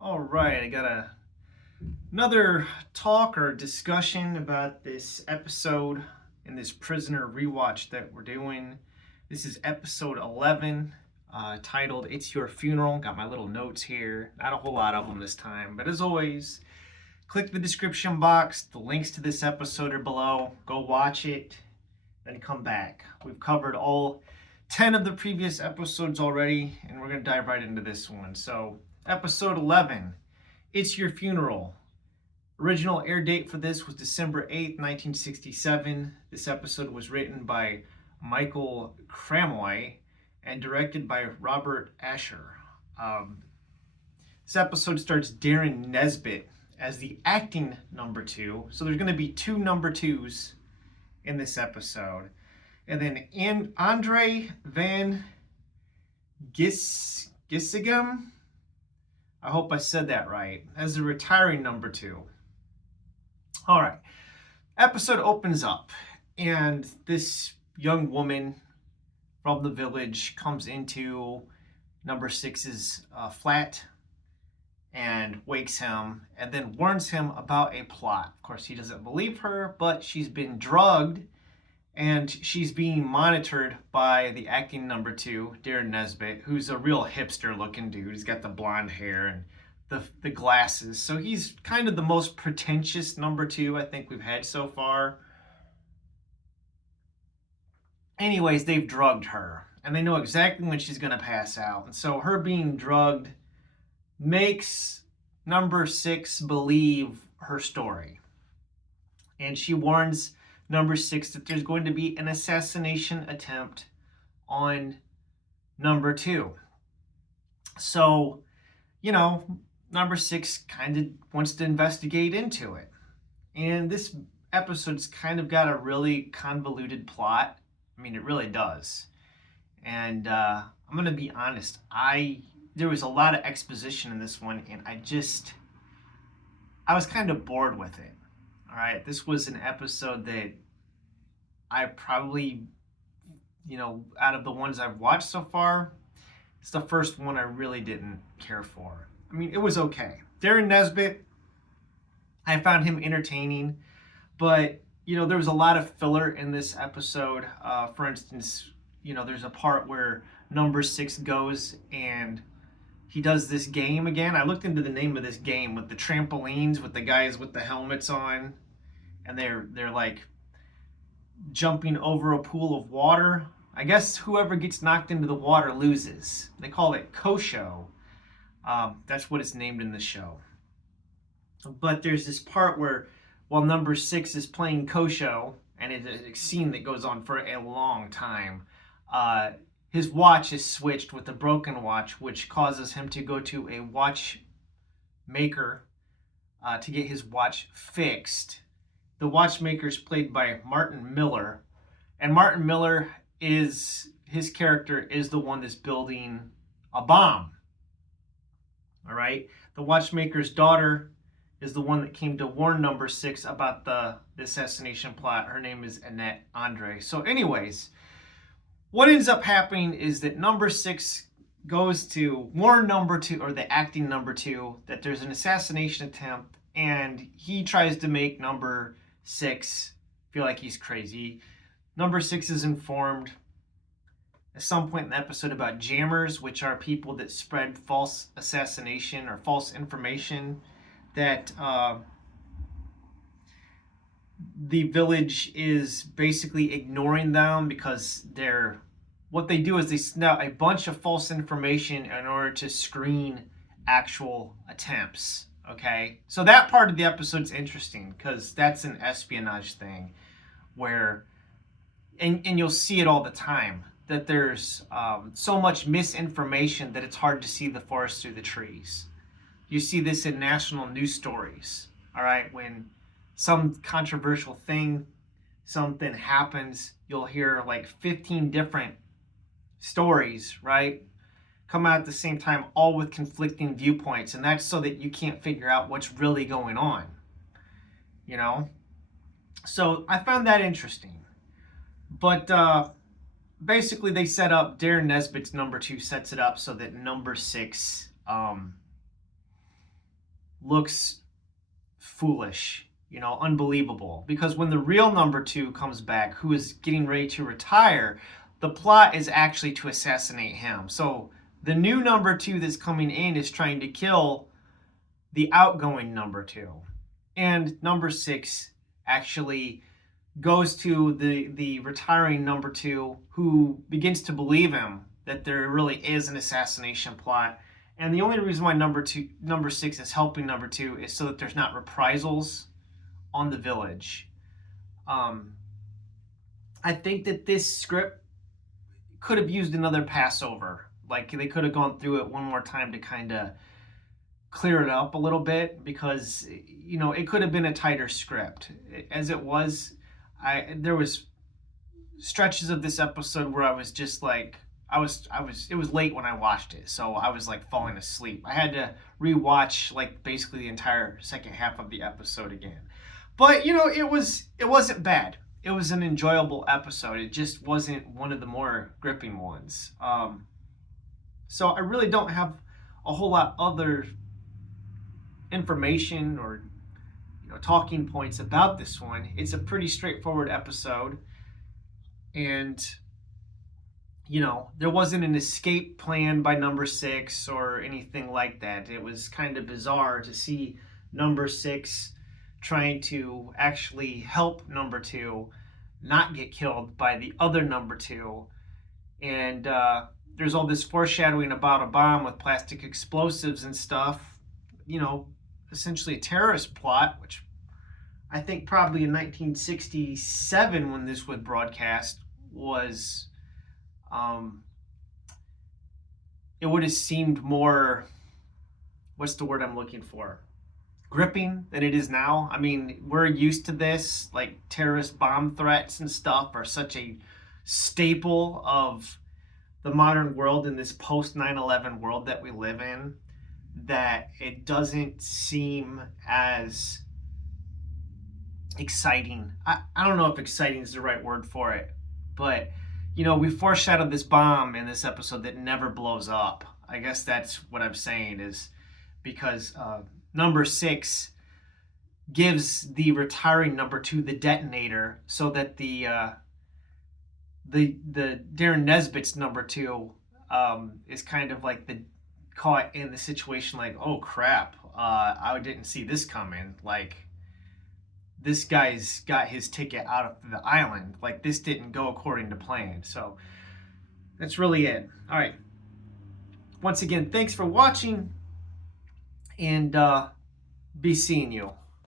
All right, I got another talk or discussion about this episode in this prisoner rewatch that we're doing. This is episode 11, titled It's Your Funeral. Got my little notes here. Not a whole lot of them this time, but as always, click the description box. The links to this episode are below. Go watch it, then come back. We've covered all 10 of the previous episodes already, and we're going to dive right into this one. So, episode 11, It's Your Funeral. Original air date for this was December 8th, 1967. This episode was written by Michael Cramoy and directed by Robert Asher. This episode starts Darren Nesbitt as the acting number two. So there's going to be two number twos in this episode. And then Andre Van Gissigem, I hope I said that right, as the retiring number two. All right. Episode opens up, and this young woman from the village comes into number six's flat and wakes him and then warns him about a plot. Of course, he doesn't believe her, but she's been drugged and she's being monitored by the acting number two, Darren Nesbitt, who's a real hipster looking dude. He's got the blonde hair and the glasses. So he's kind of the most pretentious number two I think we've had so far. Anyways, they've drugged her and they know exactly when she's going to pass out. And so her being drugged makes number six believe her story. And she warns number six that there's going to be an assassination attempt on number two. So, number six kind of wants to investigate into it. And this episode's kind of got a really convoluted plot. I mean, it really does. And I'm going to be honest, there was a lot of exposition in this one, and I was kind of bored with it. All right, this was an episode that I probably, out of the ones I've watched so far, it's the first one I really didn't care for. I mean, it was okay. Darren Nesbitt, I found him entertaining, but, there was a lot of filler in this episode. For instance, there's a part where number six goes and he does this game again. I looked into the name of this game with the trampolines, with the guys with the helmets on, and they're like jumping over a pool of water. I guess whoever gets knocked into the water loses. They call it Kosho. That's what it's named in the show. But there's this part where while number six is playing Kosho, and it's a scene that goes on for a long time, his watch is switched with a broken watch, which causes him to go to a watchmaker to get his watch fixed. The watchmaker is played by Martin Miller, and Martin Miller his character is the one that's building a bomb. All right, the watchmaker's daughter is the one that came to warn number six about the assassination plot. Her name is Annette Andre. So anyways, what ends up happening is that number six goes to warn number two, or the acting number two, that there's an assassination attempt, and he tries to make number six feel like he's crazy. Number six is informed at some point in the episode about jammers, which are people that spread false assassination or false information, that the village is basically ignoring them because what they do is they snout a bunch of false information in order to screen actual attempts. Okay, so that part of the episode's interesting because that's an espionage thing where, and you'll see it all the time, that there's so much misinformation that it's hard to see the forest through the trees. You see this in national news stories, all right? When some controversial thing, something happens, you'll hear like 15 different stories, right? Come out at the same time, all with conflicting viewpoints. And that's so that you can't figure out what's really going on, So I found that interesting. But basically they set up, Darren Nesbitt's number two sets it up so that number six looks foolish, you know, unbelievable. Because when the real number 2 comes back, who is getting ready to retire, the plot is actually to assassinate him. So the new number 2 that's coming in is trying to kill the outgoing number 2. And number 6 actually goes to the retiring number 2, who begins to believe him that there really is an assassination plot. And the only reason why number 6 is helping number 2 is so that there's not reprisals on the village. I think that this script could have used another passover. Like, they could have gone through it one more time to kind of clear it up a little bit, because, you know, it could have been a tighter script. As it was, there was stretches of this episode where I was just like, it was late when I watched it, so I was like falling asleep. I had to rewatch like basically the entire second half of the episode again. But, you know, it wasn't bad. It was an enjoyable episode. It just wasn't one of the more gripping ones. So I really don't have a whole lot other information or, you know, talking points about this one. It's a pretty straightforward episode, and, you know, there wasn't an escape plan by number 6 or anything like that. It was kind of bizarre to see number 6 trying to actually help number 2 not get killed by the other number 2. And there's all this foreshadowing about a bomb with plastic explosives and stuff. You know, essentially a terrorist plot, which I think probably in 1967, when this was broadcast, was it would have seemed more, what's the word I'm looking for, gripping than it is now. I mean, we're used to this, like terrorist bomb threats and stuff are such a staple of the modern world in this post 9/11 world that we live in, that it doesn't seem as exciting. I don't know if exciting is the right word for it, but, you know, we foreshadowed this bomb in this episode that never blows up. I guess that's what I'm saying, is because number 6 gives the retiring number 2 the detonator, so that the Darren Nesbitt's number 2 is kind of like caught in the situation, like, oh crap, I didn't see this coming. Like, this guy's got his ticket out of the island. Like, this didn't go according to plan. So that's really it. All right. Once again, thanks for watching, and be seeing you.